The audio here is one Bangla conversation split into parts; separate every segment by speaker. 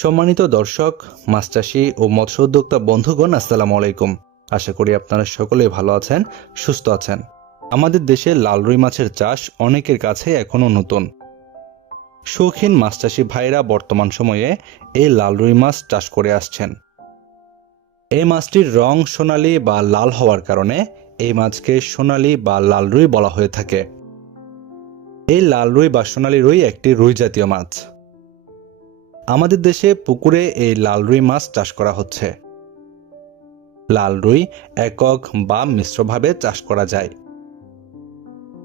Speaker 1: সম্মানিত দর্শক মাছ চাষি ও মৎস্য উদ্যোক্তা বন্ধুগণ, আসসালামু আলাইকুম। আশা করি আপনারা সকলেই ভালো আছেন, সুস্থ আছেন। আমাদের দেশে লাল রুই মাছের চাষ অনেকের কাছে এখনও নতুন। শৌখিন মাছ চাষি ভাইরা বর্তমান সময়ে এই লাল রুই মাছ চাষ করে আসছেন। এই মাছটির রং সোনালী বা লাল হওয়ার কারণে এই মাছকে সোনালী বা লাল রুই বলা হয়ে থাকে। এই লাল রুই বা সোনালি রুই একটি রুই জাতীয় মাছ। আমাদের দেশে পুকুরে এই লাল রুই মাছ চাষ করা হচ্ছে। লাল রুই একক বা মিশ্রভাবে চাষ করা যায়।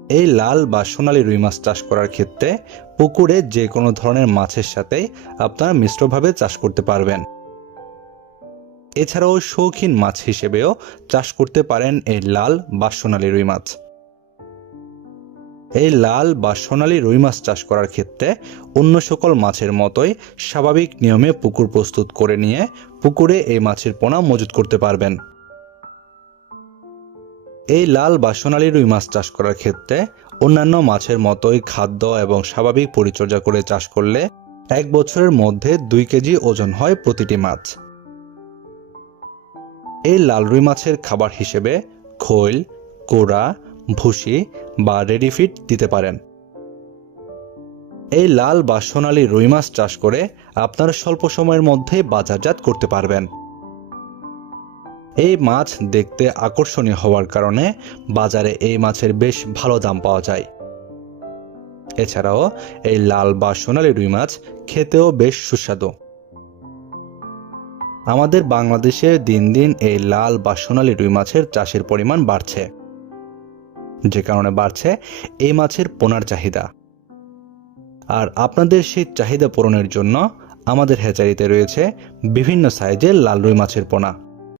Speaker 1: এই লাল বা সোনালি রুই মাছ চাষ করার ক্ষেত্রে পুকুরে যে কোনো ধরনের মাছের সাথে আপনারা মিশ্রভাবে চাষ করতে পারবেন। এছাড়াও শৌখিন মাছ হিসেবেও চাষ করতে পারেন এই লাল বা সোনালি রুই মাছ। এই লাল বা সোনালি রুই মাছ চাষ করার ক্ষেত্রে অন্য সকল মাছের মতোই স্বাভাবিক নিয়মে পুকুর প্রস্তুত করে নিয়ে পুকুরে এই মাছের পোনা মজুত করতে পারবেন। এই লাল বা সোনালি রুই মাছ চাষ করার ক্ষেত্রে অন্যান্য মাছের মতোই খাদ্য এবং স্বাভাবিক পরিচর্যা করে চাষ করলে এক বছরের মধ্যে দুই কেজি ওজন হয় প্রতিটি মাছ। এই লাল রুই মাছের খাবার হিসেবে খৈল, কোড়া ভুসি বা রেডিফিট দিতে পারেন। এই লাল বা সোনালী রুই মাছ চাষ করে আপনারা স্বল্প সময়ের মধ্যে বাজারজাত করতে পারবেন। এই মাছ দেখতে আকর্ষণীয় হওয়ার কারণে বাজারে এই মাছের বেশ ভালো দাম পাওয়া যায়। এছাড়াও এই লাল বা সোনালী রুই মাছ খেতেও বেশ সুস্বাদু। আমাদের বাংলাদেশে দিন দিন এই লাল বা সোনালী রুই মাছের চাষের পরিমাণ বাড়ছে। যে কারণে বাড়ছে এই মাছের পোনার চাহিদা। আর আপনাদের সেই চাহিদা পূরণের জন্য আমাদের হ্যাচারিতে রয়েছে বিভিন্ন সাইজের লাল রুই মাছের পোনা।